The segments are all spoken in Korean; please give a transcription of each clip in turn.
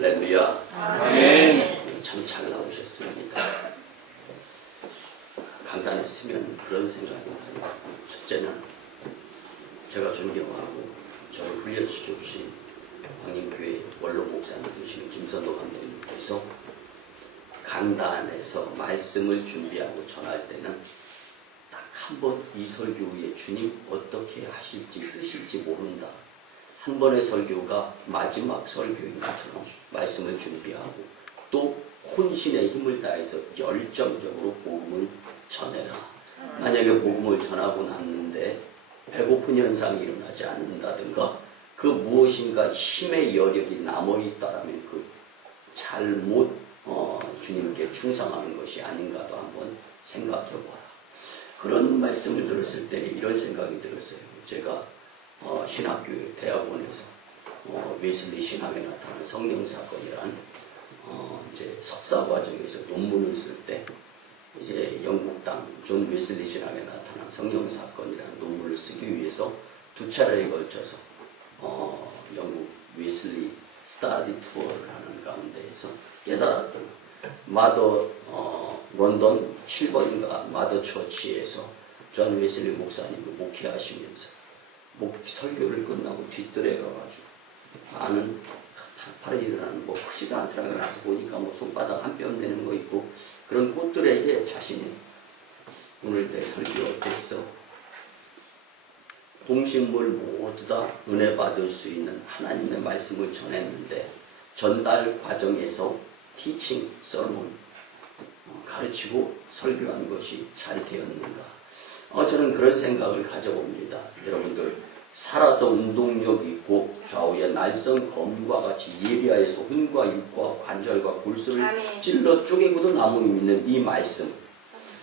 할렐루야. 아멘. 참 잘 나오셨습니다. 강단했으면 그런 생각이 나요. 첫째는 제가 존경하고 저를 훈련시켜 주신 광림교회 원로 목사님 되시는 김선도 감독님께서 강단에서 말씀을 준비하고 전할 때는 딱 한 번 이 설교 후에 주님 어떻게 하실지 쓰실지 모른다. 한 번의 설교가 마지막 설교인 것처럼 말씀을 준비하고 또 혼신의 힘을 다해서 열정적으로 복음을 전해라. 만약에 복음을 전하고 났는데 배고픈 현상이 일어나지 않는다든가 그 무엇인가 힘의 여력이 남아있다라면 그 잘못 주님께 충성하는 것이 아닌가도 한번 생각해보라. 그런 말씀을 들었을 때 이런 생각이 들었어요. 제가 신학교에 대학원에서 웨슬리 신학에 나타난 성령 사건이란 이제 석사 과정에서 논문을 쓸 때 이제 영국 땅 존 웨슬리 신학에 나타난 성령 사건이라는 논문을 쓰기 위해서 두 차례에 걸쳐서 영국 웨슬리 스타디 투어를 하는 가운데에서 깨달았던 마더 런던 7번가 마더 처치에서 존 웨슬리 목사님을 목회하시면서 설교를 끝나고 뒤뜰에 가가지고 아는 팔에 일어나는 뭐 크지도 않더라고요. 가서 보니까 뭐 손바닥 한 뼘 되는 거 있고 그런 꽃들에게 자신이 오늘 내 설교 어땠어? 동식물 모두 다 은혜 받을 수 있는 하나님의 말씀을 전했는데 전달 과정에서 티칭, 설문 가르치고 설교한 것이 잘 되었는가? 저는 그런 생각을 가져봅니다. 여러분들 살아서 운동력 있고 좌우의 날선 검과 같이 예리하여서 혼과 육과 관절과 골수를 찔러 쪼개고도 남음이 있는 이 말씀.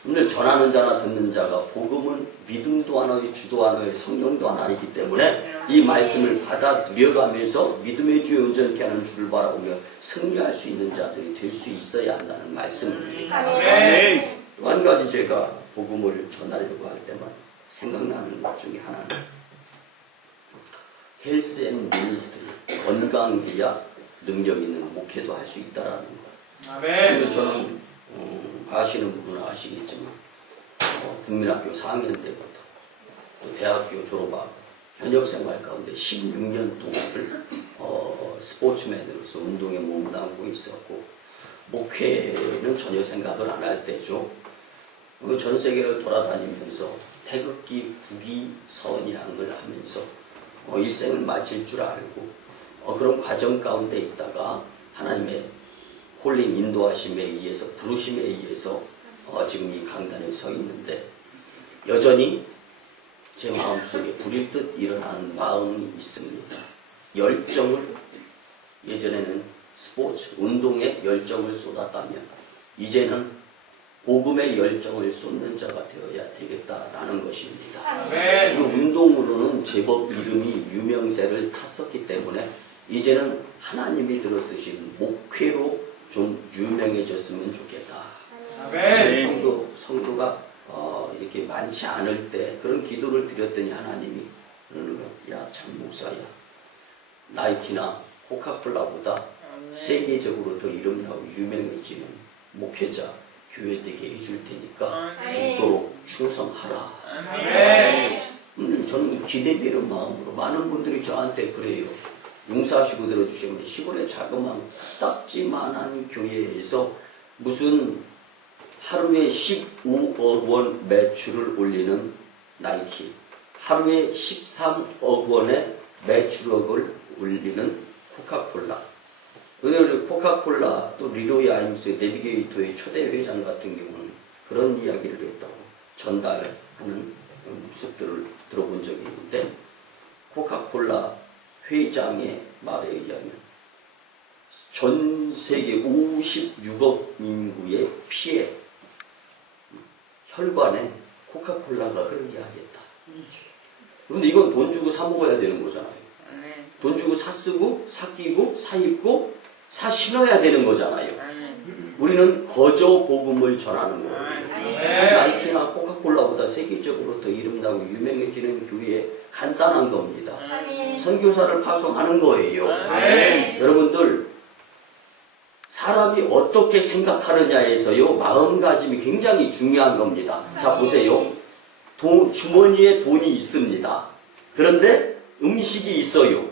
오늘 전하는 자나 듣는 자가 복음은 믿음도 하나의 주도 하나의 성령도 하나이기 때문에 이 말씀을 받아 누려가면서 믿음의 주에 온전케 하는 주를 바라보며 승리할 수 있는 자들이 될 수 있어야 한다는 말씀입니다. 또 한 가지 제가 복음을 전하려고 할 때만 생각나는 것 중에 하나는 헬스 앤 미니스트리, 건강해야 능력 있는 목회도 할 수 있다라는 거. 그리고 저는 아시는 분은 아시겠지만 국민학교 4학년 때부터 또 대학교 졸업하고 현역생활 가운데 16년 동안을 스포츠맨으로서 운동에 몸담고 있었고 목회는 전혀 생각을 안 할 때죠. 전 세계를 돌아다니면서 태극기 국위 선양을 하면서 일생을 마칠 줄 알고 그런 과정 가운데 있다가 하나님의 콜링 인도하심에 의해서 부르심에 의해서 지금 이 강단에 서 있는데 여전히 제 마음속에 불일 듯 일어나는 마음이 있습니다. 열정을 예전에는 스포츠, 운동에 열정을 쏟았다면 이제는 복음의 열정을 쏟는 자가 되어야 되겠다라는 것입니다. 그리고 운동으로는 제법 이름이 유명세를 탔었기 때문에 이제는 하나님이 들어쓰신 목회로 좀 유명해졌으면 좋겠다. 성도가 이렇게 많지 않을 때 그런 기도를 드렸더니 하나님이 그러는 거야. 야, 참 목사야. 나이키나 코카콜라보다 세계적으로 더 이름나고 유명해지는 목회자 교회 되게 해줄 테니까 죽도록 충성하라. 저는 기대되는 마음으로 많은 분들이 저한테 그래요. 용서하시고 들어주시면 시골의 자그마한 딱지만한 교회에서 무슨 하루에 15억 원 매출을 올리는 나이키, 하루에 13억 원의 매출액을 올리는 코카콜라, 코카콜라 또 리로이 아임스 내비게이터의 초대 회장 같은 경우는 그런 이야기를 했다고 전달하는 모습들을 들어본 적이 있는데 코카콜라 회장의 말에 의하면 전 세계 56억 인구의 피에 혈관에 코카콜라가 흐르게 하겠다. 그런데 이건 돈 주고 사 먹어야 되는 거잖아요. 돈 주고 사 쓰고 사 끼고 사 입고 사 신어야 되는 거잖아요. 우리는 거저 복음을 전하는 거예요. 나이키나 코카콜라보다 세계적으로 더 이름나고 유명해지는 교회에 간단한 겁니다. 선교사를 파송하는 거예요. 여러분들 사람이 어떻게 생각하느냐에서요, 마음가짐이 굉장히 중요한 겁니다. 자, 보세요. 주머니에 돈이 있습니다. 그런데 음식이 있어요.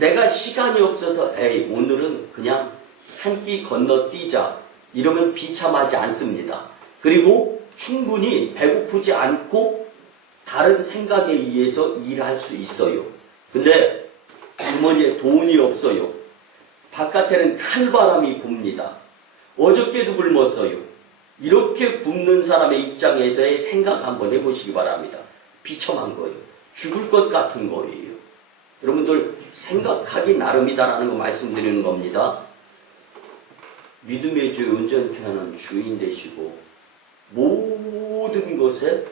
내가 시간이 없어서, 오늘은 그냥 한 끼 건너뛰자. 이러면 비참하지 않습니다. 그리고 충분히 배고프지 않고 다른 생각에 의해서 일할 수 있어요. 근데 주머니에 돈이 없어요. 바깥에는 칼바람이 붑니다. 어저께도 굶었어요. 이렇게 굶는 사람의 입장에서의 생각 한번 해보시기 바랍니다. 비참한 거예요. 죽을 것 같은 거예요. 여러분들 생각하기 나름이다라는 거 말씀드리는 겁니다. 믿음의 주 운전편은 주인 되시고 모든 것에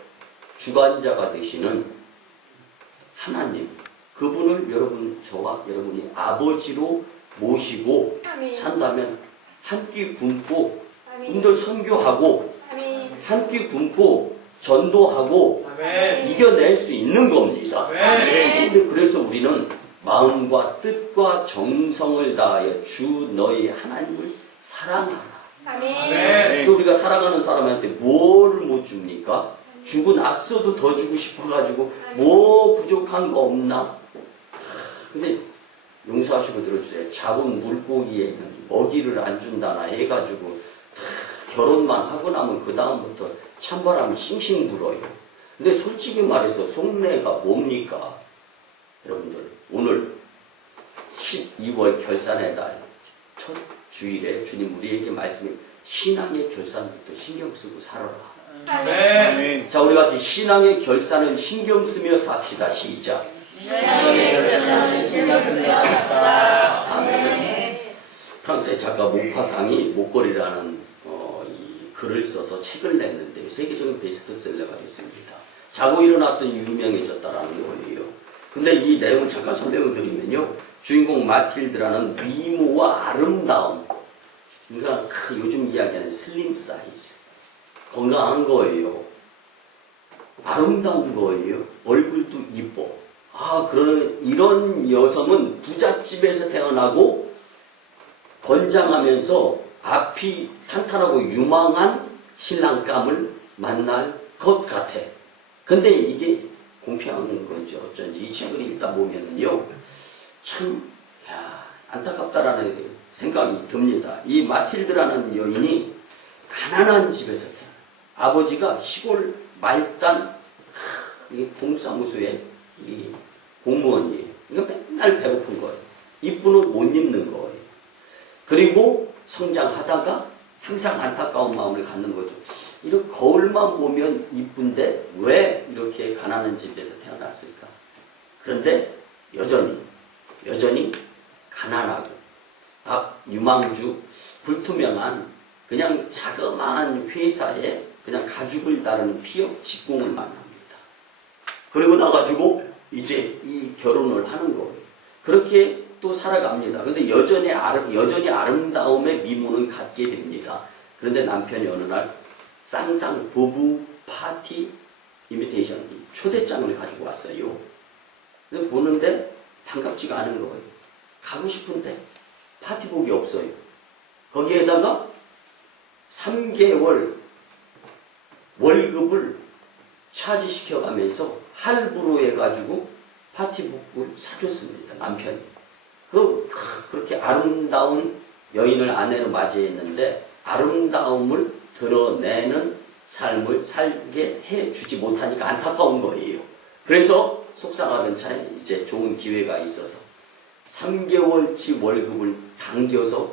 주관자가 되시는 하나님, 그분을 저와 여러분이 아버지로 모시고 산다면 한 끼 굶고 여러분들 선교하고 한 끼 굶고 전도하고 이겨낼 수 있는 겁니다. 그런데 그래서 우리는 마음과 뜻과 정성을 다하여 주 너희 하나님을 사랑하라. 또 우리가 사랑하는 사람한테 뭐를 못 줍니까? 주고 났어도 더 주고 싶어가지고 뭐 부족한 거 없나? 근데 용서하시고 들어주세요. 잡은 물고기에는 먹이를 안 준다나 해가지고 결혼만 하고 나면 그 다음부터 찬바람이 싱싱 불어요. 근데 솔직히 말해서 속내가 뭡니까? 여러분들 오늘 12월 결산의 날 첫 주일에 주님 우리에게 말씀해 신앙의 결산부터 신경 쓰고 살아라. 아멘. 자, 우리 같이 신앙의 결산을 신경 쓰며 삽시다. 시작. 신앙의 결산을 신경 쓰며 삽시다. 아멘. 프랑스의 작가 모파상이 목걸이라는 이 글을 써서 책을 냈는데 세계적인 베스트셀러가 됐습니다. 자고 일어났더니 유명해졌다라는 거예요. 근데 이 내용을 잠깐 설명을 드리면요. 주인공 마틸드라는 미모와 아름다움, 그러니까 요즘 이야기하는 슬림 사이즈, 건강한 거예요. 아름다운 거예요. 얼굴도 이뻐. 이런 여성은 부잣집에서 태어나고 건장하면서 앞이 탄탄하고 유망한 신랑감을 만날 것 같아. 근데 이게 공평한 건지 어쩐지 이 책을 읽다 보면은요, 참, 안타깝다라는 생각이 듭니다. 이 마틸드라는 여인이 가난한 집에서 태어나. 아버지가 시골 말단 동사무소의 공무원이에요. 그러니까 맨날 배고픈 거예요. 이쁜 옷 못 입는 거예요. 그리고 성장하다가 항상 안타까운 마음을 갖는 거죠. 이렇게 거울만 보면 이쁜데 왜 이렇게 가난한 집에서 태어났을까? 그런데 여전히 가난하고 유망주 불투명한 그냥 자그마한 회사에 그냥 가죽을 다루는 피업 직공을 만납니다. 그리고 나가지고 이제 이 결혼을 하는 거예요. 그렇게 또 살아갑니다. 그런데 여전히 아름다움의 미모는 갖게 됩니다. 그런데 남편이 어느 날 쌍쌍 부부 파티 이미테이션 초대장을 가지고 왔어요. 근데 보는데 반갑지가 않은 거예요. 가고 싶은데 파티복이 없어요. 거기에다가 3개월 월급을 차지시켜가면서 할부로 해가지고 파티복을 사줬습니다. 남편이. 그렇게 아름다운 여인을 아내로 맞이했는데 아름다움을 드러내는 삶을 살게 해주지 못하니까 안타까운 거예요. 그래서 속상하던 차에 이제 좋은 기회가 있어서 3개월치 월급을 당겨서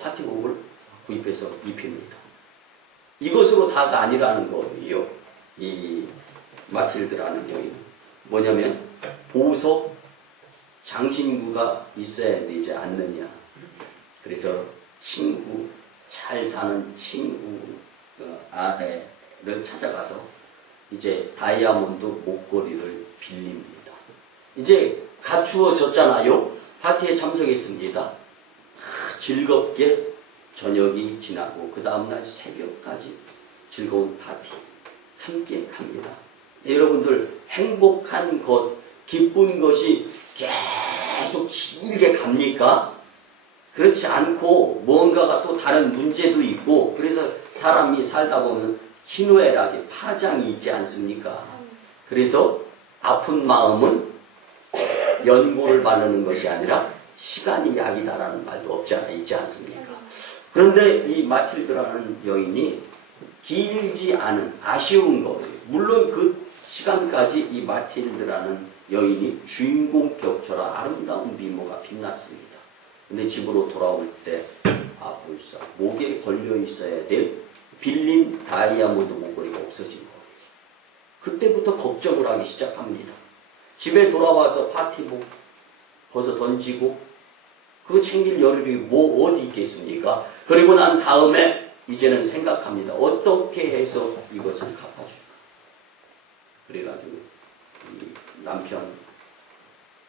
파티복을 구입해서 입힙니다. 이것으로 다가 아니라는 거예요. 이 마틸드라는 여인은 뭐냐면 보석 장신구가 있어야 되지 않느냐. 그래서 잘 사는 친구 아내를 찾아가서 이제 다이아몬드 목걸이를 빌립니다. 이제 갖추어졌잖아요. 파티에 참석했습니다. 즐겁게 저녁이 지나고 그 다음날 새벽까지 즐거운 파티 함께 합니다. 여러분들 행복한 것, 기쁜 것이 계속 길게 갑니까? 그렇지 않고 뭔가가 또 다른 문제도 있고 그래서 사람이 살다 보면 희노애락의 파장이 있지 않습니까? 그래서 아픈 마음은 연고를 바르는 것이 아니라 시간이 약이다라는 말도 없지 않아 있지 않습니까? 그런데 이 마틸드라는 여인이 길지 않은 아쉬운 거예요. 물론 그 시간까지 이 마틸드라는 여인이 주인공 격처럼 아름다운 미모가 빛났습니다. 근데 집으로 돌아올 때 불사 목에 걸려 있어야 될 빌린 다이아몬드 목걸이가 없어진 거예요. 그때부터 걱정을 하기 시작합니다. 집에 돌아와서 파티복 벗어 던지고 그거 챙길 여력이 뭐 어디 있겠습니까? 그리고 난 다음에 이제는 생각합니다. 어떻게 해서 이것을 갚아줄까? 그래가지고 이 남편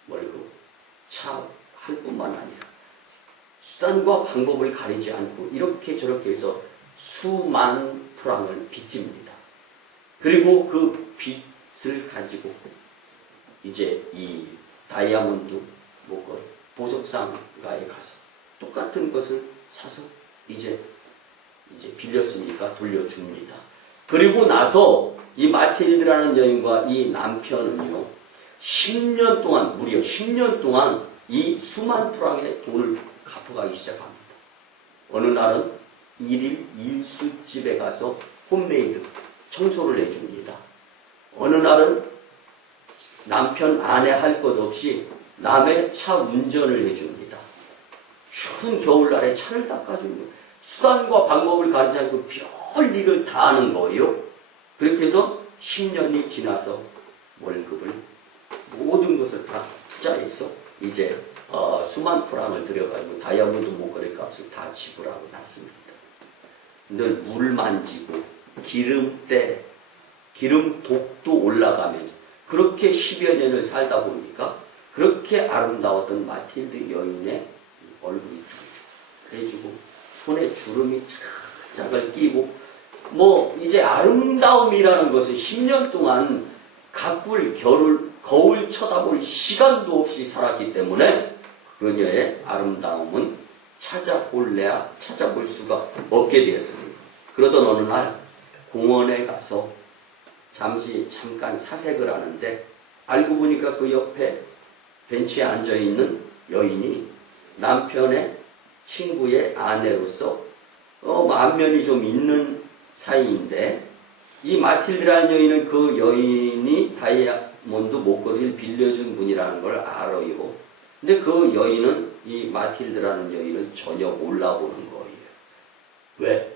월급 차할 뿐만 아니라 수단과 방법을 가리지 않고 이렇게 저렇게 해서 수만 프랑을 빚집니다. 그리고 그 빚을 가지고 이제 이 다이아몬드 목걸이 보석상가에 가서 똑같은 것을 사서 이제 빌렸으니까 돌려줍니다. 그리고 나서 이 마틸드라는 여인과 이 남편은요 10년 동안 무려 10년 동안 이 수만 프랑의 돈을 갚아가기 시작합니다. 어느 날은 일일 일수집에 가서 홈메이드 청소를 해줍니다. 어느 날은 남편 아내 할 것 없이 남의 차 운전을 해줍니다. 추운 겨울날에 차를 닦아줍니다. 수단과 방법을 가리지 않고 별 일을 다 하는 거예요. 그렇게 해서 10년이 지나서 월급을 모든 것을 다 투자해서 이제 수만 프랑을 들여가지고 다이아몬드 목걸이 값을 다 지불하고 났습니다. 늘 물 만지고 기름때 기름독도 올라가면서 그렇게 10여 년을 살다 보니까 그렇게 아름다웠던 마틸드 여인의 얼굴이 쭉쭉해지고 손에 주름이 착착을 끼고 뭐 이제 아름다움이라는 것은 10년 동안 가꿀 거울 쳐다볼 시간도 없이 살았기 때문에 그녀의 아름다움은 찾아볼 수가 없게 되었습니다. 그러던 어느 날 공원에 가서 잠깐 사색을 하는데 알고 보니까 그 옆에 벤치에 앉아있는 여인이 남편의 친구의 아내로서 안면이 좀 있는 사이인데 이 마틸드라는 여인은 그 여인이 다이아몬드 목걸이를 빌려준 분이라는 걸 알아요. 근데 그 여인은 이 마틸드라는 여인은 전혀 몰라보는 거예요. 왜?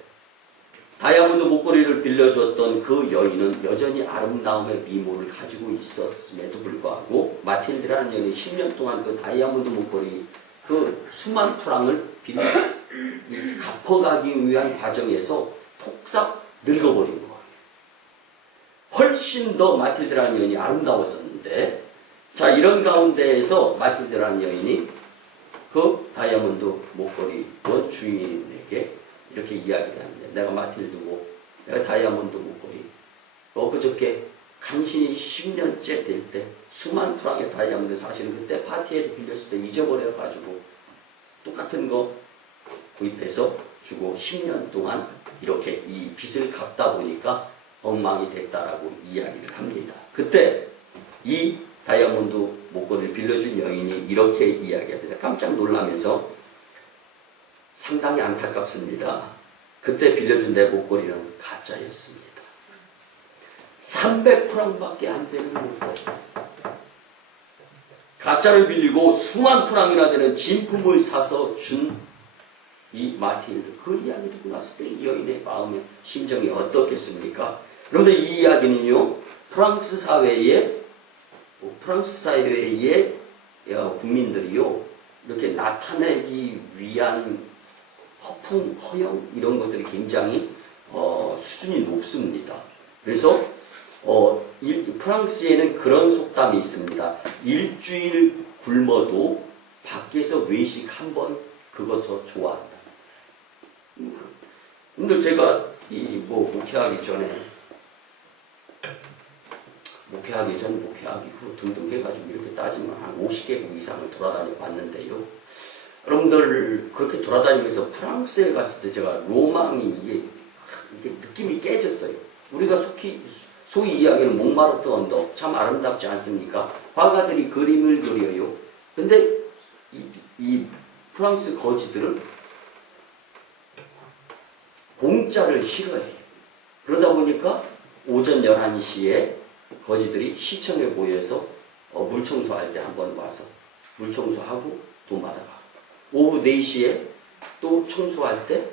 다이아몬드 목걸이를 빌려줬던 그 여인은 여전히 아름다움의 미모를 가지고 있었음에도 불구하고 마틸드라는 여인이 10년 동안 그 다이아몬드 목걸이 그 수만 프랑을 갚아가기 위한 과정에서 폭삭 늙어버린 거예요. 훨씬 더 마틸드라는 여인이 아름다웠었는데 자 이런 가운데에서 마틸드라는 여인이 그 다이아몬드 목걸이 주인에게 이렇게 이야기를 합니다. 내가 마틸드고 내가 다이아몬드 목걸이 그저께 간신히 10년째 될 때 수만 프랑의 다이아몬드 사실은 그때 파티에서 빌렸을 때 잊어버려가지고 똑같은 거 구입해서 주고 10년 동안 이렇게 이 빚을 갚다 보니까 엉망이 됐다라고 이야기를 합니다. 그때 이 다이아몬드 목걸이를 빌려준 여인이 이렇게 이야기합니다. 깜짝 놀라면서 상당히 안타깝습니다. 그때 빌려준 내 목걸이는 가짜였습니다. 300프랑밖에 안 되는 목걸이. 가짜를 빌리고 수만 프랑이나 되는 진품을 사서 준 이 마틸드. 그 이야기 듣고 났을 때 이 여인의 마음의 심정이 어떻겠습니까? 그런데 이 이야기는요, 프랑스 사회의 국민들이요, 이렇게 나타내기 위한 허풍, 허영 이런 것들이 굉장히 수준이 높습니다. 그래서 프랑스에는 그런 속담이 있습니다. 일주일 굶어도 밖에서 외식 한 번 그거 저 좋아한다. 근데 제가 목회하기 전, 목회하기 후 등등 해가지고 이렇게 따지면 한 50개국 이상을 돌아다녀 봤는데요. 여러분들 그렇게 돌아다니면서 프랑스에 갔을 때 제가 로망이 이게 느낌이 깨졌어요. 우리가 소위 이야기하는 몽마르트 언덕 참 아름답지 않습니까? 화가들이 그림을 그려요. 근데 이 프랑스 거지들은 공짜를 싫어해요. 그러다 보니까 오전 11시에 거지들이 시청에 모여서 물청소할 때 한번 와서 물청소하고 돈 받아가. 오후 4시에 또 청소할 때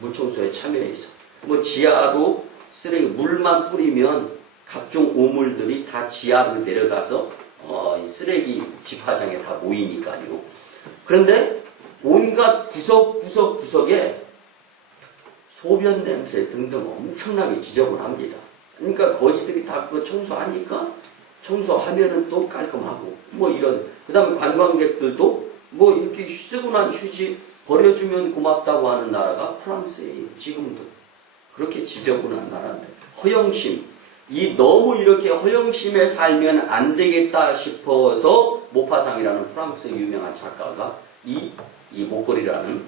물청소에 참여해서 뭐 지하로 쓰레기 물만 뿌리면 각종 오물들이 다 지하로 내려가서 쓰레기 집화장에 다 모이니까요. 그런데 온갖 구석구석에 소변 냄새 등등 엄청나게 지저분합니다. 그러니까 거지들이 다 그거 청소하니까 청소하면은 또 깔끔하고 뭐 이런. 그 다음에 관광객들도 뭐 이렇게 쓰고 난 휴지 버려주면 고맙다고 하는 나라가 프랑스예요. 지금도 그렇게 지저분한 나라인데 허영심, 너무 이렇게 허영심에 살면 안 되겠다 싶어서 모파상이라는 프랑스 유명한 작가가 이 목걸이라는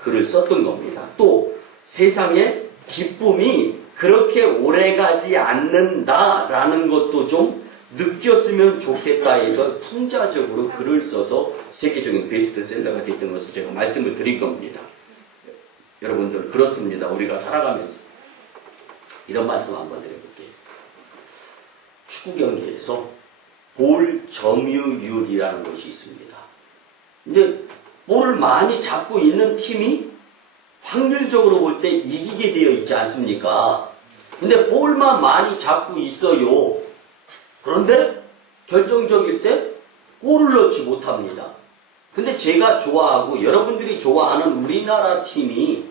글을 썼던 겁니다. 또 세상에 기쁨이 그렇게 오래가지 않는다라는 것도 좀 느꼈으면 좋겠다 해서 풍자적으로 글을 써서 세계적인 베스트셀러가 됐던 것을 제가 말씀을 드린 겁니다. 여러분들 그렇습니다. 우리가 살아가면서 이런 말씀 한번 드려볼게요. 축구 경기에서 볼 점유율이라는 것이 있습니다. 근데 볼을 많이 잡고 있는 팀이 확률적으로 볼 때 이기게 되어 있지 않습니까? 근데 볼만 많이 잡고 있어요. 그런데 결정적일 때 골을 넣지 못합니다. 근데 제가 좋아하고 여러분들이 좋아하는 우리나라 팀이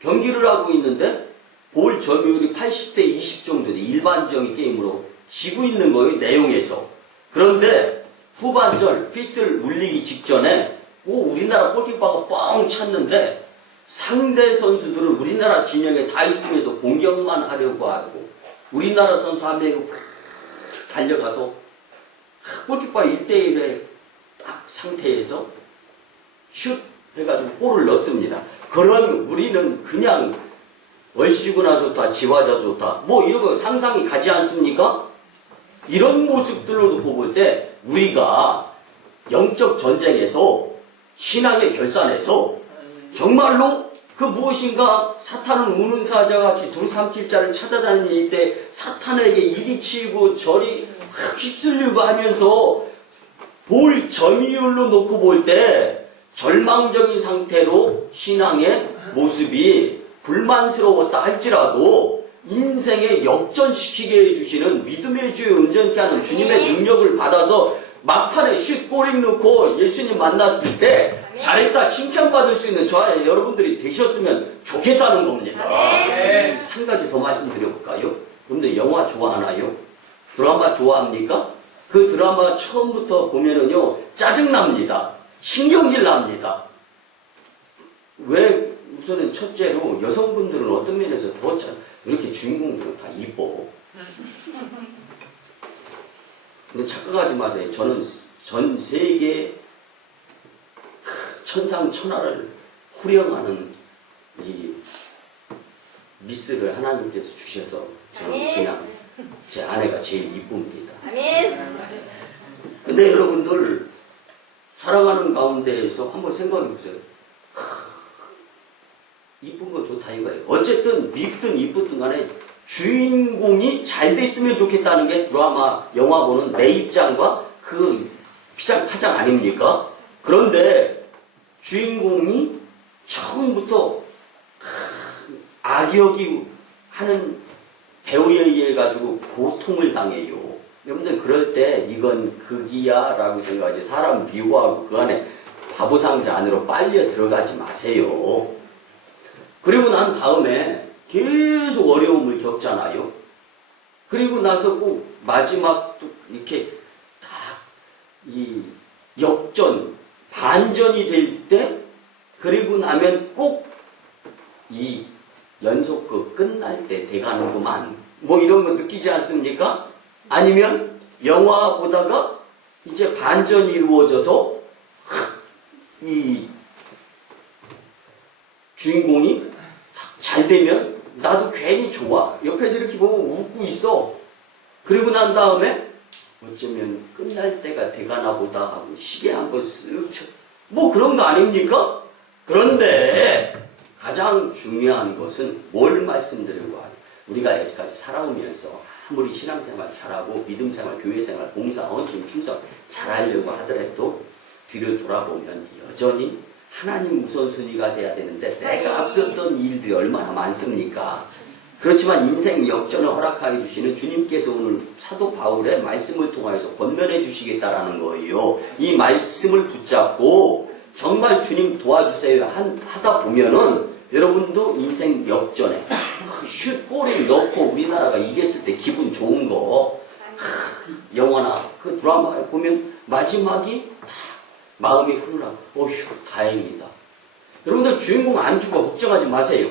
경기를 하고 있는데 볼 점유율이 80대 20 정도 돼. 일반적인 게임으로 지고 있는 거예요. 내용에서. 그런데 후반전 휘슬 울리기 직전에 우리나라 골키퍼가 뻥 찼는데 상대 선수들은 우리나라 진영에 다 있으면서 공격만 하려고 하고 우리나라 선수 한 명이 달려가서 골키퍼 1대1의 딱 상태에서 슛 해가지고 골을 넣습니다. 그러면 우리는 그냥 얼씨구나 좋다, 지화자 좋다, 뭐 이런 거 상상이 가지 않습니까? 이런 모습들로도 볼 때 우리가 영적 전쟁에서 신앙의 결산에서 정말로 그 무엇인가 사탄은 우는 사자같이 두루삼킬 자를 찾아다닐 때 사탄에게 이리 치고 저리 휩쓸리고 하면서 볼 점유율로 놓고 볼 때 절망적인 상태로 신앙의 모습이 불만스러웠다 할지라도 인생에 역전시키게 해주시는 믿음의 주에 온전케 하는 주님의 능력을 받아서 막판에 슛 골입 넣고 예수님 만났을 때 잘했다 칭찬받을 수 있는 저와 여러분들이 되셨으면 좋겠다는 겁니다. 한 가지 더 말씀드려볼까요? 여러분들 영화 좋아하나요? 드라마 좋아합니까? 그 드라마 처음부터 보면은요 짜증납니다. 신경질 납니다. 왜? 우선은 첫째로 여성분들은 어떤 면에서 더 이렇게 주인공들은 다 이뻐. 근데 착각하지 마세요. 저는 전 세계 천상천하를 호령하는 이 미스를 하나님께서 주셔서 저는 그냥 제 아내가 제일 이쁩니다. 근데 여러분들 사랑하는 가운데에서 한번 생각해 보세요. 이쁜 거 좋다 이거예요. 어쨌든 밉든 이쁘든 간에 주인공이 잘 됐으면 좋겠다는 게 드라마, 영화 보는 내 입장과 그 파장 아닙니까? 그런데 주인공이 처음부터 악역이 하는 배우에 의해 가지고 고통을 당해요. 여러분들 그럴 때 이건 극이야 라고 생각하지 사람 미워하고 그 안에 바보상자 안으로 빨려 들어가지 마세요. 그리고 난 다음에 계속 어려움을 겪잖아요. 그리고 나서 꼭 마지막 또 이렇게 딱 이 역전, 반전이 될 때, 그리고 나면 꼭 이 연속극 끝날 때 돼가는구만. 뭐 이런 거 느끼지 않습니까? 아니면 영화 보다가 이제 반전이 이루어져서 이 주인공이 잘 되면 나도 괜히 좋아. 옆에서 이렇게 보면 웃고 있어. 그리고 난 다음에 어쩌면 끝날 때가 돼가나 보다 하고 시계 한번 쓱 쳐. 뭐 그런 거 아닙니까? 그런데 가장 중요한 것은 뭘 말씀드리고 하냐. 우리가 여기까지 살아오면서 아무리 신앙생활 잘하고 믿음생활, 교회생활, 봉사, 헌신, 충성 잘하려고 하더라도 뒤를 돌아보면 여전히 하나님 우선순위가 돼야 되는데 내가 앞섰던 일들이 얼마나 많습니까? 그렇지만 인생 역전을 허락하여 주시는 주님께서 오늘 사도 바울의 말씀을 통하여서 권면해 주시겠다라는 거예요. 이 말씀을 붙잡고 정말 주님 도와주세요 하다 보면은 여러분도 인생 역전에 슛 골을 넣고 우리나라가 이겼을 때 기분 좋은 거 영화나 그 드라마 보면 마지막이 마음이 훈훈하고 어휴 다행이다. 여러분들 주인공 안 죽어 걱정하지 마세요.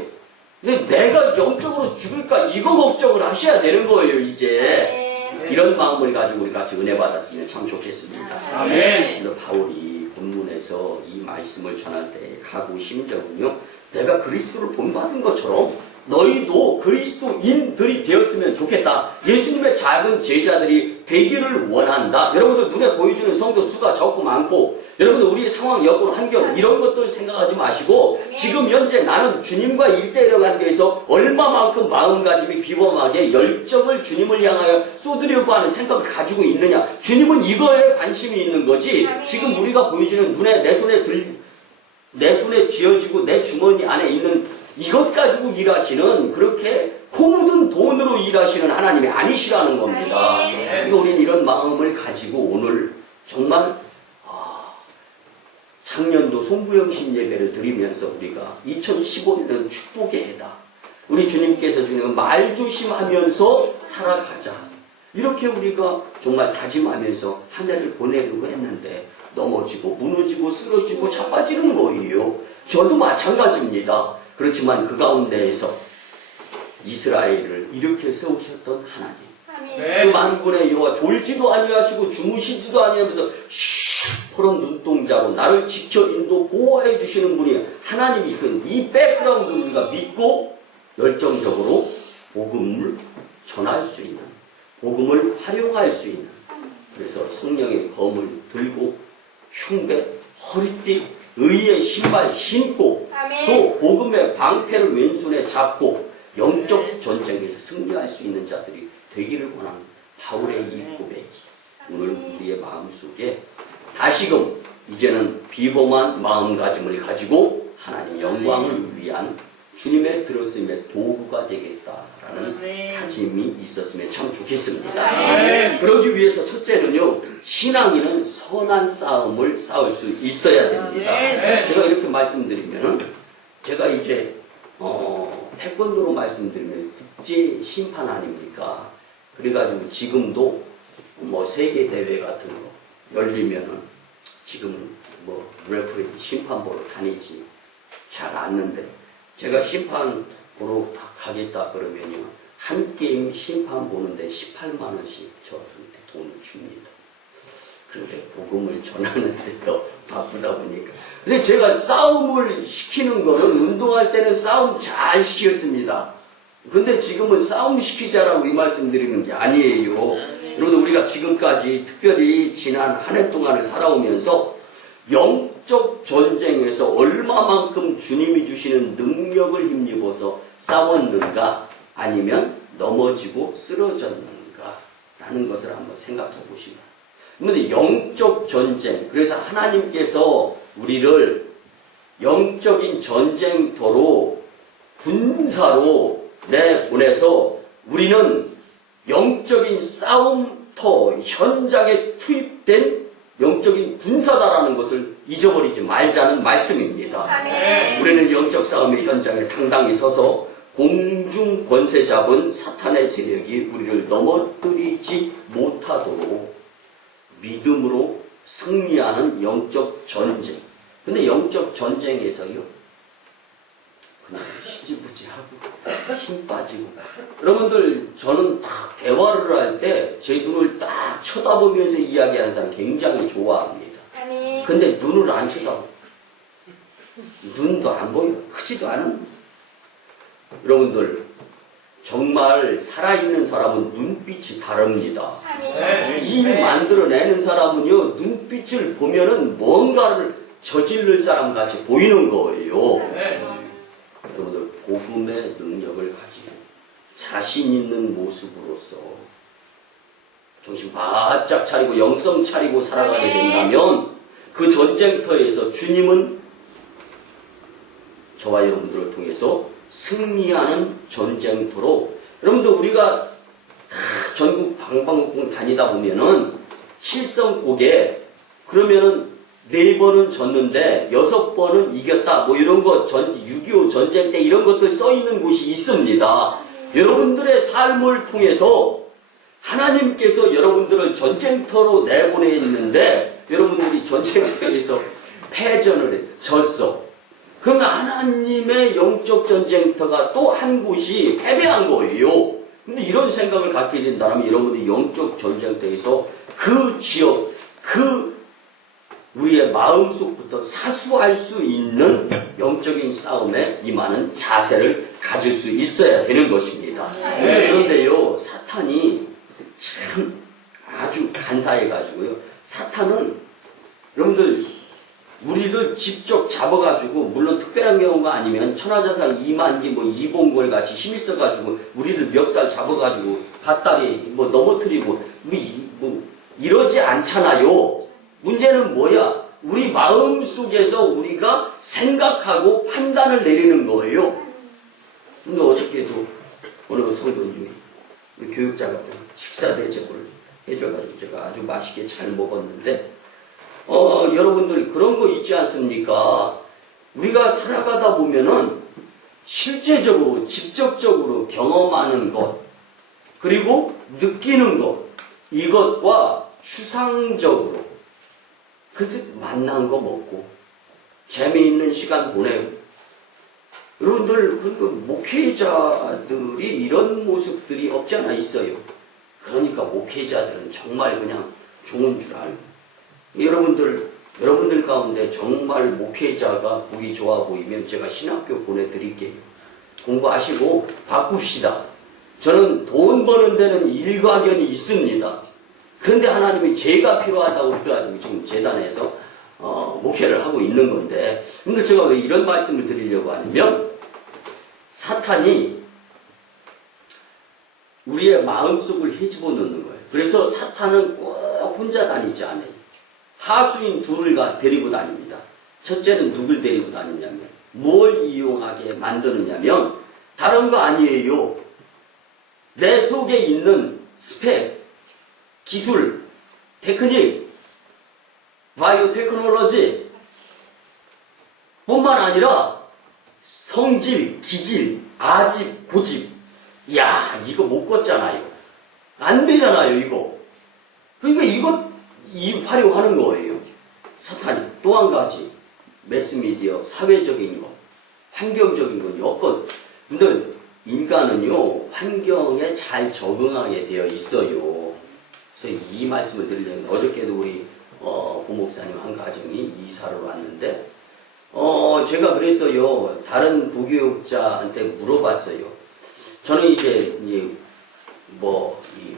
근데 내가 영적으로 죽을까 이거 걱정을 하셔야 되는 거예요 이제. 이런 마음을 가지고 우리 같이 은혜 받았으면 참 좋겠습니다. 아멘. 근데 바울이 본문에서 이 말씀을 전할 때 각오 심정은요, 내가 그리스도를 본받은 것처럼 너희도 그리스도인들이 되었으면 좋겠다. 예수님의 작은 제자들이 되기를 원한다. 여러분들 눈에 보여주는 성도 수가 적고 많고 여러분들 우리의 상황, 여건, 환경 이런 것들 생각하지 마시고 지금 현재 나는 주님과 일대일에 관계에서 얼마만큼 마음가짐이 비범하게 열정을 주님을 향하여 쏟으려고 하는 생각을 가지고 있느냐. 주님은 이거에 관심이 있는 거지. 지금 우리가 보여주는 눈에 내 손에 쥐어지고 내 주머니 안에 있는 이것 가지고 일하시는 그렇게 코 묻은 돈으로 일하시는 하나님이 아니시라는 겁니다. 그러니까 우리는 이런 마음을 가지고 오늘 정말 작년도 송구영신 예배를 드리면서 우리가 2015년은 축복의 해다. 우리 주님께서 주는 말 조심하면서 살아가자. 이렇게 우리가 정말 다짐하면서 한 해를 보내려고 했는데 넘어지고 무너지고 쓰러지고 자빠지는 거예요. 저도 마찬가지입니다. 그렇지만 그 가운데에서 이스라엘을 일으켜 세우셨던 하나님. 그 만군의 여호와 졸지도 아니하시고 주무시지도 아니하면서 푸른 눈동자로 나를 지켜 인도 보호해 주시는 분이 하나님이 이 백그라운드를 우리가 믿고 열정적으로 복음을 전할 수 있는, 복음을 활용할 수 있는, 그래서 성령의 검을 들고 흉배, 허리띠, 의의 신발 신고 또 복음의 방패를 왼손에 잡고 영적 전쟁에서 승리할 수 있는 자들이 되기를 원하는 바울의 이 고백이 오늘 우리의 마음속에 다시금 이제는 비범한 마음가짐을 가지고 하나님 영광을 위한 주님의 들었음의 도구가 되겠다라는 다짐이 있었으면 참 좋겠습니다. 그러기 위해서 첫째는요, 신앙인은 선한 싸움을 싸울 수 있어야 됩니다. 제가 이렇게 말씀드리면은 제가 이제 태권도로 말씀드리면 국제 심판 아닙니까? 그래가지고 지금도 뭐 세계 대회 같은 거 열리면은 지금은 뭐 레프리 심판 보러 다니지 잘 않는데 제가 심판 보러 다 가겠다 그러면요 한 게임 심판 보는데 18만 원씩 저한테 돈을 줍니다. 그런데 복음을 전하는데 더 바쁘다 보니까. 근데 제가 싸움을 시키는 거는 운동할 때는 싸움 잘 시켰습니다. 근데 지금은 싸움 시키자라고 이 말씀 드리는 게 아니에요. 여러분 우리가 지금까지 특별히 지난 한 해 동안을 살아오면서 영적 전쟁에서 얼마만큼 주님이 주시는 능력을 힘입어서 싸웠는가 아니면 넘어지고 쓰러졌는가 라는 것을 한번 생각해 보시면 그런데 영적 전쟁, 그래서 하나님께서 우리를 영적인 전쟁터로 군사로 내보내서 우리는 영적인 싸움터 현장에 투입된 영적인 군사다라는 것을 잊어버리지 말자는 말씀입니다. 우리는 영적 싸움의 현장에 당당히 서서 공중 권세 잡은 사탄의 세력이 우리를 넘어뜨리지 못하도록 믿음으로 승리하는 영적 전쟁. 근데 영적 전쟁에서요, 그냥 시지부지하고 힘 빠지고. 여러분들, 저는 딱 대화를 할 때 제 눈을 딱 쳐다보면서 이야기하는 사람 굉장히 좋아합니다. 근데 눈을 안 쳐다보고 눈도 안 보여. 크지도 않은. 여러분들, 정말 살아있는 사람은 눈빛이 다릅니다. 이 만들어내는 사람은요, 눈빛을 보면은 뭔가를 저지를 사람 같이 보이는 거예요. 여러분들, 복음의 능력을 가지고 자신 있는 모습으로서 정신 바짝 차리고 영성 차리고 살아가게 된다면 그 전쟁터에서 주님은 저와 여러분들을 통해서 승리하는 전쟁터로, 여러분들 우리가 전국 방방곡곡 다니다 보면은 칠성곡에 그러면은 4번은 졌는데 6번은 이겼다 뭐 이런 거 6.25 전쟁 때 이런 것들 써 있는 곳이 있습니다. 여러분들의 삶을 통해서 하나님께서 여러분들을 전쟁터로 내보내는데 여러분들이 전쟁터에서 패전을 졌어. 그러면 하나님의 영적 전쟁터가 또 한 곳이 패배한 거예요. 근데 이런 생각을 갖게 된다면 여러분들이 영적 전쟁터에서 그 지역, 그 우리의 마음속부터 사수할 수 있는 영적인 싸움에 임하는 자세를 가질 수 있어야 되는 것입니다. 그런데요, 사탄이 참 아주 간사해가지고요. 사탄은 여러분들 우리를 직접 잡아가지고, 물론 특별한 경우가 아니면 천하자상 이만기 뭐 이봉걸 같이 힘 있어가지고 우리를 멱살 잡아가지고 밭다리 뭐 넘어뜨리고 뭐 이러지 않잖아요. 문제는 뭐야? 우리 마음 속에서 우리가 생각하고 판단을 내리는 거예요. 근데 어저께도 어느 성도님이 우리 교육자가 좀 식사 대접을 해줘가지고 제가 아주 맛있게 잘 먹었는데, 여러분들 그런 거 있지 않습니까? 우리가 살아가다 보면은 실제적으로, 직접적으로 경험하는 것, 그리고 느끼는 것, 이것과 추상적으로, 그래서 만난 거 먹고, 재미있는 시간 보내요. 여러분들, 그러니까 목회자들이 이런 모습들이 없지 않아 있어요. 그러니까 목회자들은 정말 그냥 좋은 줄 알고, 여러분들 가운데 정말 목회자가 보기 좋아 보이면 제가 신학교 보내드릴게요. 공부하시고 바꿉시다. 저는 돈 버는 데는 일가견이 있습니다. 그런데 하나님이 제가 필요하다고 그래가지고 지금 재단에서 목회를 하고 있는 건데, 근데 제가 왜 이런 말씀을 드리려고 하냐면, 사탄이 우리의 마음속을 헤집어 넣는 거예요. 그래서 사탄은 꼭 혼자 다니지 않아요. 하수인 둘을 데리고 다닙니다. 첫째는 누굴 데리고 다니냐면, 뭘 이용하게 만드느냐면 다른 거 아니에요. 내 속에 있는 스펙, 기술, 테크닉, 바이오 테크놀로지 뿐만 아니라 성질, 기질, 아집, 고집. 야, 이거 못 걷잖아요. 안 되잖아요, 이거. 그러니까 활용하는 거예요. 사탄이. 또 한 가지, 매스미디어, 사회적인 것, 환경적인 것, 여건. 근데 인간은요, 환경에 잘 적응하게 되어 있어요. 그래서 이 말씀을 드리려면, 어저께도 우리 부목사님 한 가정이 이사를 왔는데, 제가 그랬어요. 다른 부교육자한테 물어봤어요. 저는 이제 이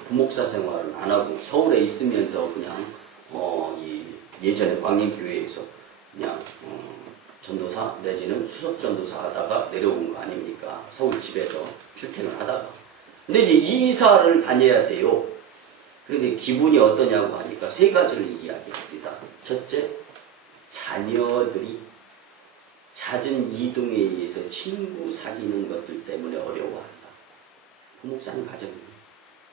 부목사 생활을 안 하고 서울에 있으면서 그냥 예전에 광림교회에서 그냥 전도사 내지는 수석 전도사 하다가 내려온 거 아닙니까? 서울 집에서 출퇴근 하다가. 근데 이제 이사를 다녀야 돼요. 그런데 기분이 어떠냐고 하니까 3가지를 이야기합니다. 첫째, 자녀들이 잦은 이동에 의해서 친구 사귀는 것들 때문에 어려워한다. 부목사님 가정입니다.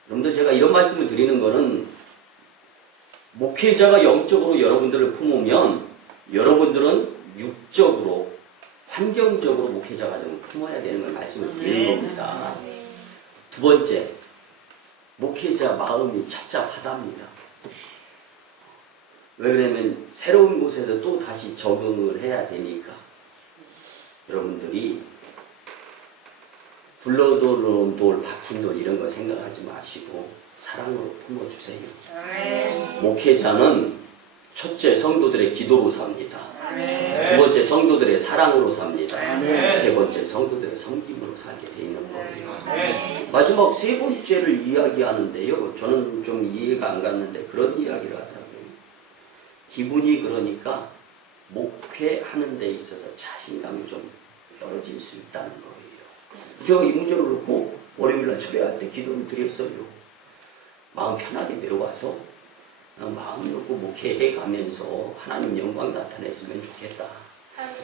여러분들, 제가 이런 말씀을 드리는 거는, 목회자가 영적으로 여러분들을 품으면 여러분들은 육적으로, 환경적으로 목회자 가정을 품어야 되는 걸 말씀을 드리는 겁니다. 두 번째, 목회자 마음이 착잡하답니다. 왜 그러냐면 새로운 곳에서 또 다시 적응을 해야 되니까. 여러분들이 굴러들어온 돌, 박힌 돌 이런 거 생각하지 마시고 사랑으로 품어주세요. 목회자는 첫째, 성도들의 기도로 삽니다. 두 번째 성도들의 사랑으로 삽니다. 아멘. 세 번째 성도들의 섬김으로 살게 돼 있는 거예요. 마지막 세 번째를 이야기하는데요. 저는 좀 이해가 안 갔는데 그런 이야기를 하더라고요. 기분이 그러니까 목회하는 데 있어서 자신감이 좀 떨어질 수 있다는 거예요. 제가 이 문제를 놓고 월요일날 철회할 때 기도를 드렸어요. 마음 편하게 내려와서 마음 놓고 목회해 가면서 하나님 영광 나타냈으면 좋겠다.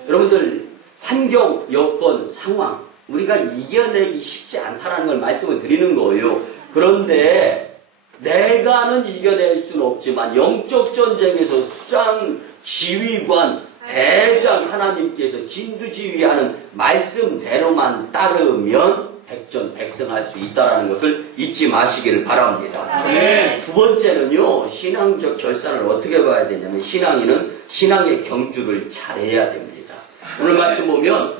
여러분들 환경, 여건, 상황 우리가 이겨내기 쉽지 않다는 걸 말씀을 드리는 거예요. 그런데 내가는 이겨낼 수는 없지만 영적 전쟁에서 수장, 지휘관, 대장 하나님께서 진두지휘하는 말씀대로만 따르면 백전백승할 수 있다는 것을 잊지 마시기를 바랍니다. 네. 두 번째는요, 신앙적 결산을 어떻게 봐야 되냐면 신앙의 경주를 잘해야 됩니다. 오늘 말씀 보면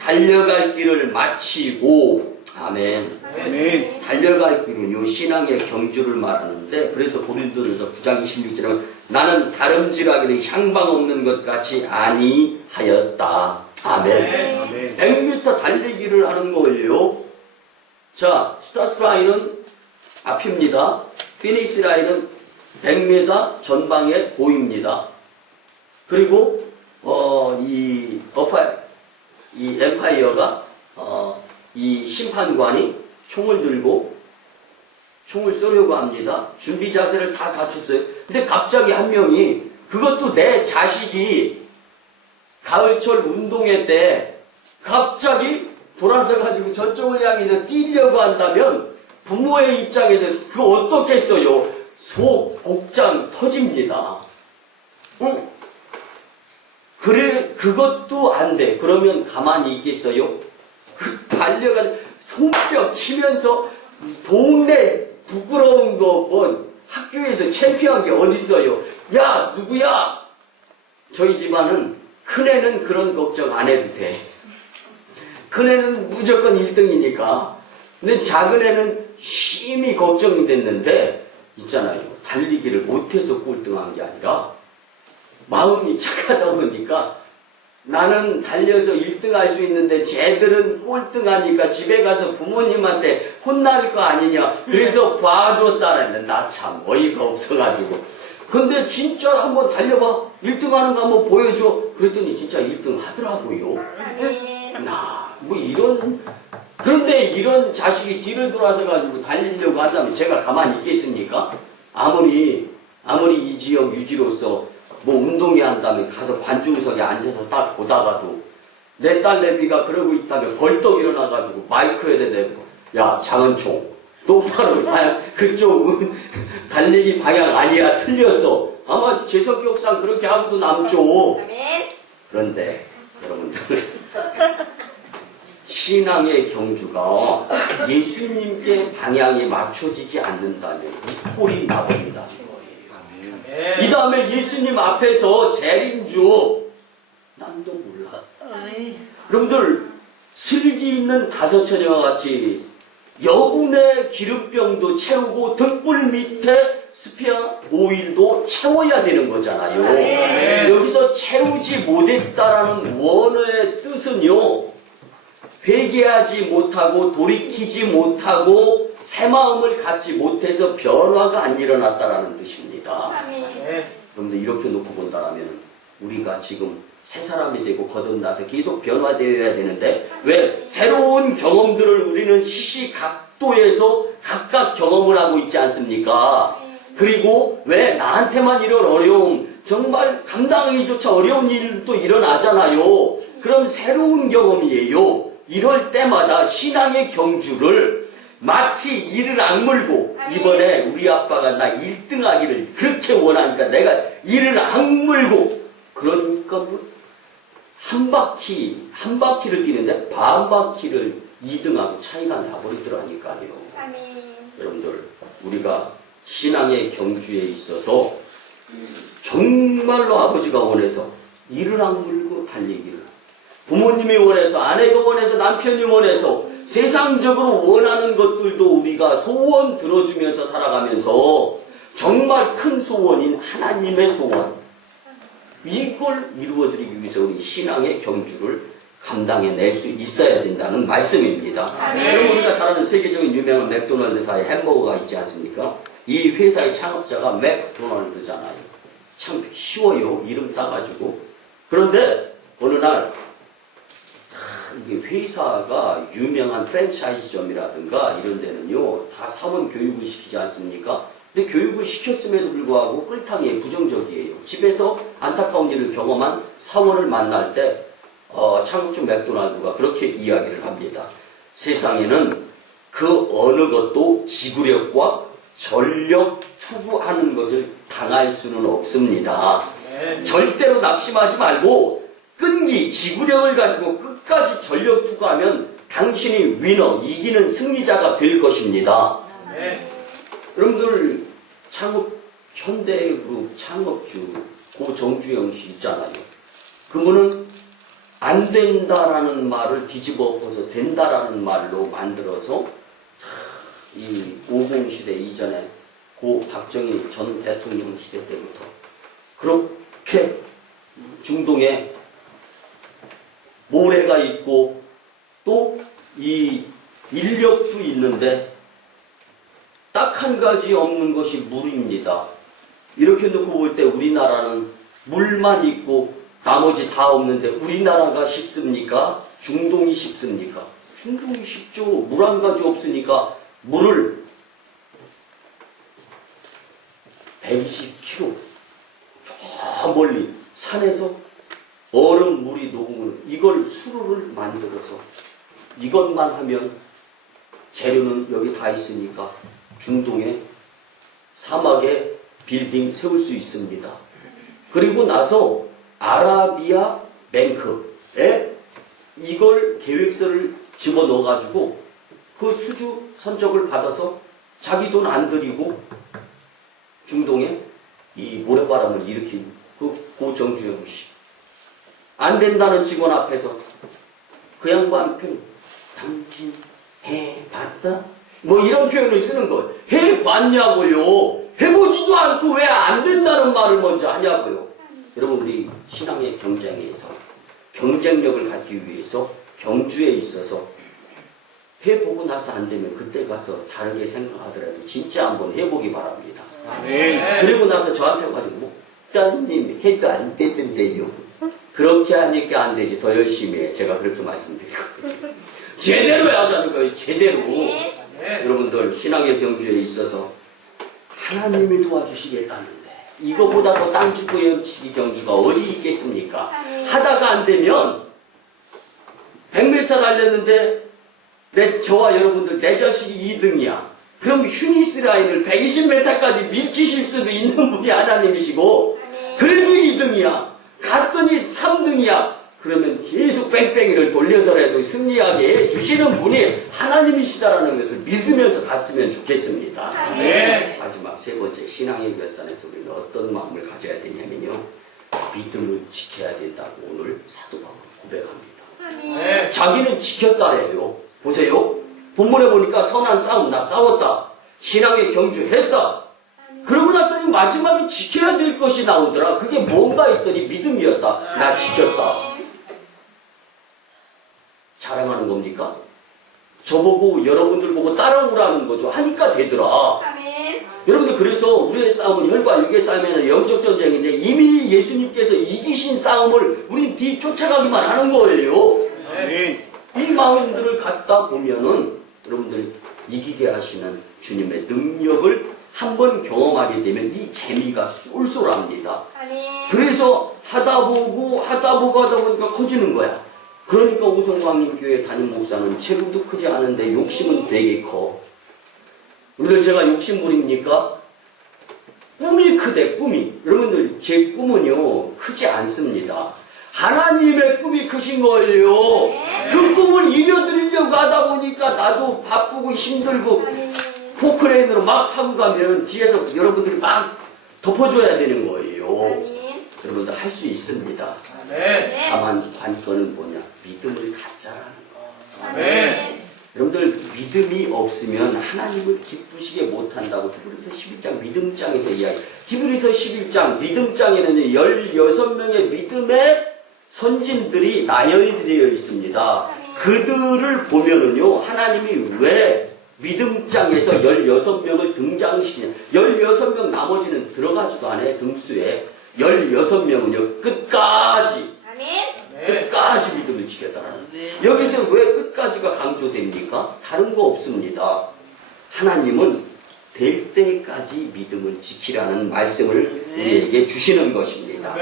달려갈 길을 마치고 아멘. 아멘. 달려갈 길은요 신앙의 경주를 말하는데 그래서 고린도전서 9장 26절에 나는 다름질하기는 향방 없는 것 같이 아니하였다. 아멘. 아멘. 100m 달리기를 하는 거예요. 자, 스타트 라인은 앞입니다. 피니시 라인은 100m 전방에 보입니다. 그리고 이 엠파이어가 이 심판관이 총을 들고 총을 쏘려고 합니다. 준비 자세를 다 갖췄어요. 근데 갑자기 한 명이 그것도 내 자식이 가을철 운동회 때 갑자기 돌아서 가지고 저쪽을 향해서 뛰려고 한다면 부모의 입장에서 그거 어떻겠어요? 속 복장 터집니다. 그래 그것도 안 돼. 그러면 가만히 있겠어요? 그 달려가는 손뼉 치면서 동네 부끄러운 거 뭐 학교에서 창피한 게 어딨어요? 야 누구야? 저희 집안은 큰애는 그런 걱정 안 해도 돼. 큰애는 무조건 1등이니까. 근데 작은애는 심히 걱정이 됐는데 있잖아요. 달리기를 못해서 꼴등한 게 아니라 마음이 착하다 보니까 나는 달려서 1등 할 수 있는데 쟤들은 꼴등하니까 집에 가서 부모님한테 혼날 거 아니냐. 그래서 봐줬다는데 나 참 어이가 없어가지고. 근데 진짜 한번 달려봐. 1등 하는 거 한번 보여줘. 그랬더니 진짜 1등 하더라고요. 뭐 이런. 그런데 이런 자식이 뒤를 돌아서 가지고 달리려고 한다면 제가 가만히 있겠습니까? 아무리 이 지역 유지로서 뭐 운동회 한다면 가서 관중석에 앉아서 딱 보다가도 내 딸내미가 그러고 있다면 벌떡 일어나가지고 마이크에 대고 야 장은총 똑바로 그쪽 달리기 방향 아니야 틀렸어. 아마 제 성격상 그렇게 하고도 남죠. 그런데 여러분들 신앙의 경주가 예수님께 방향이 맞춰지지 않는다면 이 꼴이 나버린다는 거예요. 이 다음에 예수님 앞에서 재림주 난도 몰라. 여러분들 슬기 있는 다섯처녀와 같이 여분의 기름병도 채우고 등불 밑에 스페어 오일도 채워야 되는 거잖아요. 여기서 채우지 못했다라는 원어의 뜻은요, 회개하지 못하고 돌이키지 못하고 새 마음을 갖지 못해서 변화가 안 일어났다라는 뜻입니다. 여러분들 이렇게 놓고 본다면 우리가 지금 새 사람이 되고 거듭나서 계속 변화되어야 되는데 왜 새로운 경험들을 우리는 시시각도에서 각각 경험을 하고 있지 않습니까? 그리고 왜 나한테만 이런 어려움, 정말 감당하기조차 어려운 일도 일어나잖아요. 그럼 새로운 경험이에요. 이럴 때마다 신앙의 경주를 마치 이를 악물고 이번에 우리 아빠가 나 1등 하기를 그렇게 원하니까 내가 이를 악물고 그러니까 뭐 한 바퀴를 뛰는데 반 바퀴를 2등하고 차이가 나버리더라니까요. 여러분들 우리가 신앙의 경주에 있어서 정말로 아버지가 원해서 이를 악물고 달리기를 부모님이 원해서 아내가 원해서 남편이 원해서 세상적으로 원하는 것들도 우리가 소원 들어주면서 살아가면서 정말 큰 소원인 하나님의 소원 이걸 이루어드리기 위해서 우리 신앙의 경주를 감당해낼 수 있어야 된다는 말씀입니다. 그럼 우리가 잘 아는 세계적인 유명한 맥도날드사의 햄버거가 있지 않습니까? 이 회사의 창업자가 맥도날드잖아요. 참 쉬워요. 이름 따가지고. 그런데 어느 날 이게 회사가 유명한 프랜차이즈점이라든가 이런 데는요 다 사원 교육을 시키지 않습니까? 근데 교육을 시켰음에도 불구하고 끌탕이 부정적이에요. 집에서 안타까운 일을 경험한 사원을 만날 때 창업주 맥도날드가 그렇게 이야기를 합니다. 세상에는 그 어느 것도 지구력과 전력 투구하는 것을 당할 수는 없습니다. 절대로 낙심하지 말고 끈기, 지구력을 가지고 끝까지 전력 투구하면 당신이 위너, 이기는 승리자가 될 것입니다. 여러분들 현대그룹 창업주 고정주영 씨 있잖아요. 그분은 안 된다라는 말을 뒤집어 엎어서 된다라는 말로 만들어서 이 50시대 이전에 고 박정희 전 대통령 시대 때부터 그렇게 중동에 모래가 있고 또 이 인력도 있는데 딱 한 가지 없는 것이 물입니다. 이렇게 놓고 볼 때 우리나라는 물만 있고 나머지 다 없는데 우리나라가 쉽습니까? 중동이 쉽습니까? 중동이 쉽죠. 물 한 가지 없으니까 물을 120km 저 멀리 산에서 얼음 물이 녹으면 이걸 수로를 만들어서 이것만 하면 재료는 여기 다 있으니까 중동에 사막에 빌딩 세울 수 있습니다. 그리고 나서 아라비아 뱅크에 이걸 계획서를 집어넣어가지고 그 수주 선적을 받아서 자기 돈 안 들이고 중동에 이 모래바람을 일으킨 그 고정주영 씨. 안 된다는 직원 앞에서 그 양반 편 당신 해봤다? 뭐 이런 표현을 쓰는 거예요. 해봤냐고요. 해보지도 않고 왜 안 된다는 말을 먼저 하냐고요. 여러분 우리 신앙의 경쟁에서 경쟁력을 갖기 위해서 경주에 있어서 해보고 나서 안 되면 그때 가서 다르게 생각하더라도 진짜 한번 해보기 바랍니다. 그리고 나서 저한테 가지고 목사님 해도 안 되던데요. 그렇게 하니까 안 되지. 더 열심히 해. 제가 그렇게 말씀드리거든요. 제대로 하자는 거예요. 제대로. 여러분들 신앙의 경주에 있어서 하나님이 도와주시겠다는데 이거보다 더 땅죽고 염치기 경주가 어디 있겠습니까? 하다가 안 되면 100m 달렸는데 저와 여러분들 내 자식이 2등이야. 그럼 휴니스 라인을 120m까지 미치실 수도 있는 분이 하나님이시고 그래도 2등이야. 갔더니 3등이야. 그러면 계속 뺑뺑이를 돌려서라도 승리하게 해주시는 분이 하나님이시다라는 것을 믿으면서 갔으면 좋겠습니다. 마지막 세 번째 신앙의 결산에서 우리는 어떤 마음을 가져야 되냐면요. 믿음을 지켜야 된다고 오늘 사도 바울은 고백합니다. 자기는 지켰다래요. 보세요. 본문에 보니까 선한 싸움 나 싸웠다. 신앙의 경주했다. 그러고 났더니 마지막에 지켜야 될 것이 나오더라. 그게 뭔가 했더니 믿음이었다. 나 지켰다. 자랑하는 겁니까? 저보고 여러분들 보고 따라오라는 거죠. 하니까 되더라. 여러분들 그래서 우리의 싸움은 혈과 육의 싸움이 아니라 영적 전쟁인데 이미 예수님께서 이기신 싸움을 우린 뒤쫓아가기만 하는 거예요. 이 마음들을 갖다 보면은 여러분들 이기게 하시는 주님의 능력을 한번 경험하게 되면 이 재미가 쏠쏠합니다. 그래서 하다 보니까 커지는 거야. 그러니까 오성광림교회 담임 목사는 체급도 크지 않은데 욕심은 되게 커. 여러분들 제가 욕심부립니까? 꿈이 크대, 꿈이. 여러분들 제 꿈은요 크지 않습니다. 하나님의 꿈이 크신 거예요. 그 꿈을 이뤄드리려고 하다 보니까 나도 바쁘고 힘들고 포크레인으로 막 타고 가면 뒤에서 여러분들이 막 덮어줘야 되는 거예요. 여러분들 할 수 있습니다. 다만 관건은 뭐냐? 믿음을 갖자라는 거. 여러분들 믿음이 없으면 하나님을 기쁘시게 못한다고 히브리서 11장 믿음장에서 이야기. 히브리서 11장 믿음장에는 16명의 믿음의 선진들이 나열되어 있습니다. 그들을 보면은요, 하나님이 왜 믿음장에서 16명을 등장시키냐. 16명 나머지는 들어가지도 않아요, 등수에. 16명은요, 끝까지 믿음을 지켰다라는. 여기서 왜 끝까지가 강조됩니까? 다른 거 없습니다. 하나님은 될 때까지 믿음을 지키라는 말씀을 우리에게 주시는 것입니다.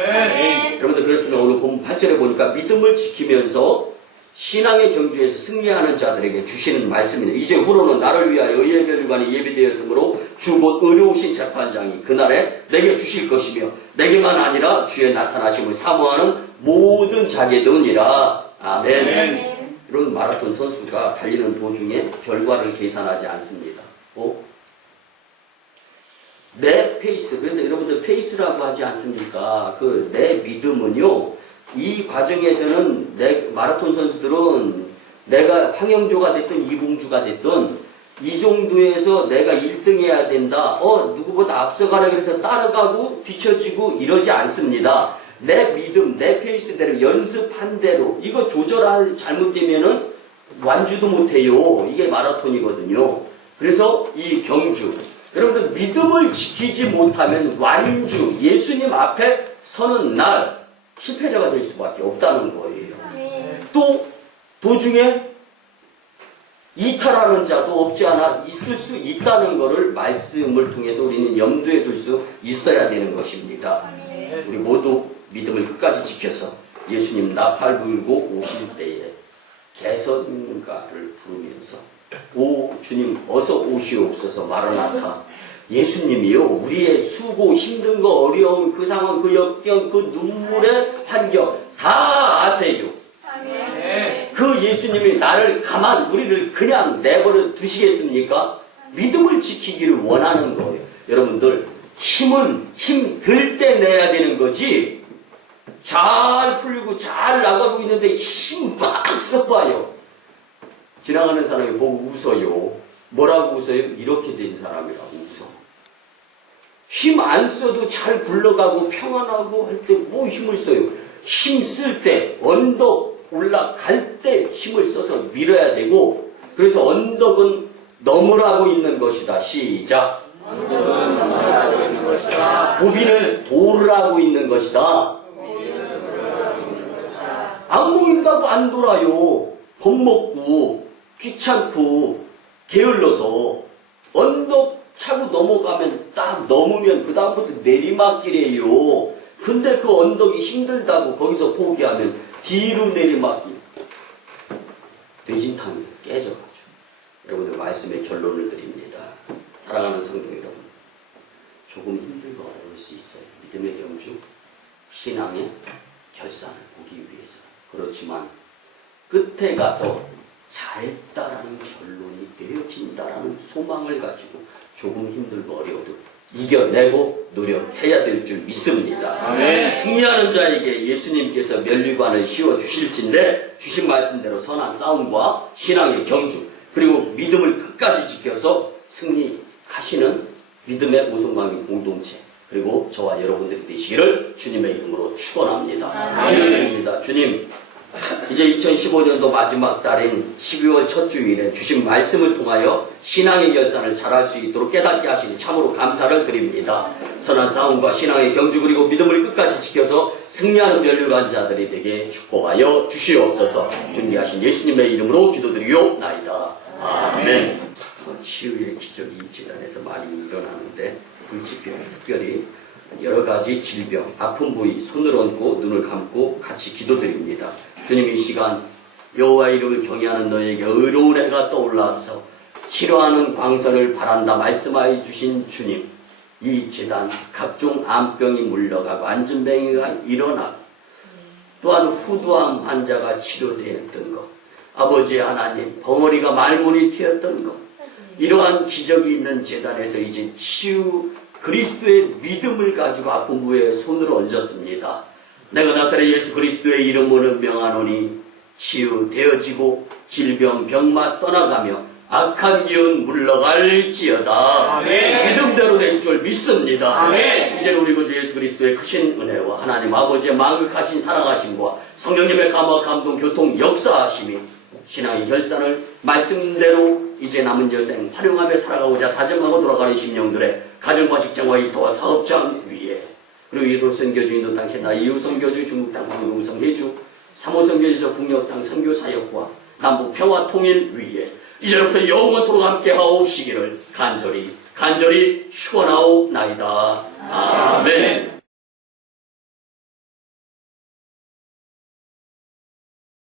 여러분들 그랬으면 오늘 본문 8절에 보니까 믿음을 지키면서 신앙의 경주에서 승리하는 자들에게 주시는 말씀입니다. 이제 후로는 나를 위하여 의의 면류관이 예비되었으므로 주 곧 의로우신 재판장이 그날에 내게 주실 것이며 내게만 아니라 주의 나타나심을 사모하는 모든 자에게 되니라. 아멘. 이런 마라톤 선수가 달리는 도중에 결과를 계산하지 않습니다. 내 페이스, 그래서 여러분들 페이스라고 하지 않습니까? 내 믿음은요, 이 과정에서는 마라톤 선수들은 내가 황영조가 됐든 이봉주가 됐든 이 정도에서 내가 1등 해야 된다. 누구보다 앞서가라 그래서 따라가고 뒤처지고 이러지 않습니다. 내 믿음, 내 페이스대로 연습한 대로 이거 잘못되면은 완주도 못해요. 이게 마라톤이거든요. 그래서 이 경주, 여러분들 믿음을 지키지 못하면 완주, 예수님 앞에 서는 날 실패자가 될 수밖에 없다는 거예요. 또 도중에 이탈하는 자도 없지 않아 있을 수 있다는 것을 말씀을 통해서 우리는 염두에 둘 수 있어야 되는 것입니다. 우리 모두 믿음을 끝까지 지켜서 예수님 나팔 불고 오실 때에 개선가를 부르면서 오 주님 어서 오시옵소서 마라나타. 예수님이요 우리의 수고 힘든 거 어려움 그 상황 그 역경 그 눈물의 환경 다 아세요. 그 예수님이 나를 우리를 그냥 내버려 두시겠습니까? 믿음을 지키기를 원하는 거예요. 여러분들 힘은 힘 들 때 내야 되는 거지. 잘 풀리고 잘 나가고 있는데 힘 막 써봐요. 지나가는 사람이 보고 웃어요. 뭐라고 웃어요? 이렇게 된 사람이라고 웃어. 힘 안 써도 잘 굴러가고 평안하고 할 때 뭐 힘을 써요? 힘 쓸 때 언덕 올라갈 때 힘을 써서 밀어야 되고, 그래서 언덕은 넘으라고 있는 것이다. 시작. 언덕은 넘으라고 있는 것이다. 고비는 돌으라고 있는 것이다. 안 보인다고 안 돌아요. 겁먹고 귀찮고 게을러서 언덕 차고 넘어가면 딱 넘으면 그 다음부터 내리막길이에요. 근데 그 언덕이 힘들다고 거기서 포기하면 뒤로 내리막길. 뇌진탕이 깨져가지고. 여러분들 말씀의 결론을 드립니다. 사랑하는 성도 여러분, 조금 힘들고 어려울 수 있어요. 믿음의 경주, 신앙의 결산을 보기 위해서. 그렇지만 끝에 가서 잘했다라는 결론이 내려진다라는 소망을 가지고 조금 힘들고 어려워도 이겨내고 노력해야 될 줄 믿습니다. 아멘. 승리하는 자에게 예수님께서 면류관을 씌워주실진데 주신 말씀대로 선한 싸움과 신앙의 경주 그리고 믿음을 끝까지 지켜서 승리하시는 믿음의 오성강의 공동체 그리고 저와 여러분들이 되시기를 주님의 이름으로 축원합니다. 기도드립니다. 주님, 이제 2015년도 마지막 달인 12월 첫 주일에 주신 말씀을 통하여 신앙의 결산을 잘할 수 있도록 깨닫게 하시니 참으로 감사를 드립니다. 선한 싸움과 신앙의 경주 그리고 믿음을 끝까지 지켜서 승리하는 면류관 자들이 되게 축복하여 주시옵소서. 준비하신 예수님의 이름으로 기도드리옵나이다. 아멘. 치유의 기적이 이 재단에서 많이 일어나는데 불치병 특별히 여러 가지 질병, 아픈 부위 손을 얹고 눈을 감고 같이 기도드립니다. 주님, 이 시간 여호와의 이름을 경외하는 너에게 의로운 해가 떠올라서 치료하는 광선을 바란다 말씀하여 주신 주님, 이 재단 각종 암병이 물러가고 안진뱅이가 일어나고 또한 후두암 환자가 치료되었던 것, 아버지 하나님 벙어리가 말문이 튀었던 것, 이러한 기적이 있는 재단에서 이제 치유 그리스도의 믿음을 가지고 아픈 부에 손을 얹었습니다. 내가 나사렛 예수 그리스도의 이름으로 명하노니 치유되어지고 질병 병마 떠나가며 악한 기운 물러갈지어다. 아멘. 믿음대로 된 줄 믿습니다. 아멘. 이제는 우리 구주 예수 그리스도의 크신 은혜와 하나님 아버지의 망극하신 사랑하심과 성령님의 감화 감동 교통 역사하심이 신앙의 결산을 말씀대로 이제 남은 여생 활용하며 살아가고자 다짐하고 돌아가는 심령들의 가정과 직장과 일터와 사업장 위에, 그리고 이도 선교주 인도 땅 나 이후 선교주 중국 땅 광동성 해주 3호 선교지에서 북녘 땅 선교 사역과 남북 평화 통일 위에 이제부터 영원토록 함께 하옵시기를 간절히 축원하옵나이다. 아멘.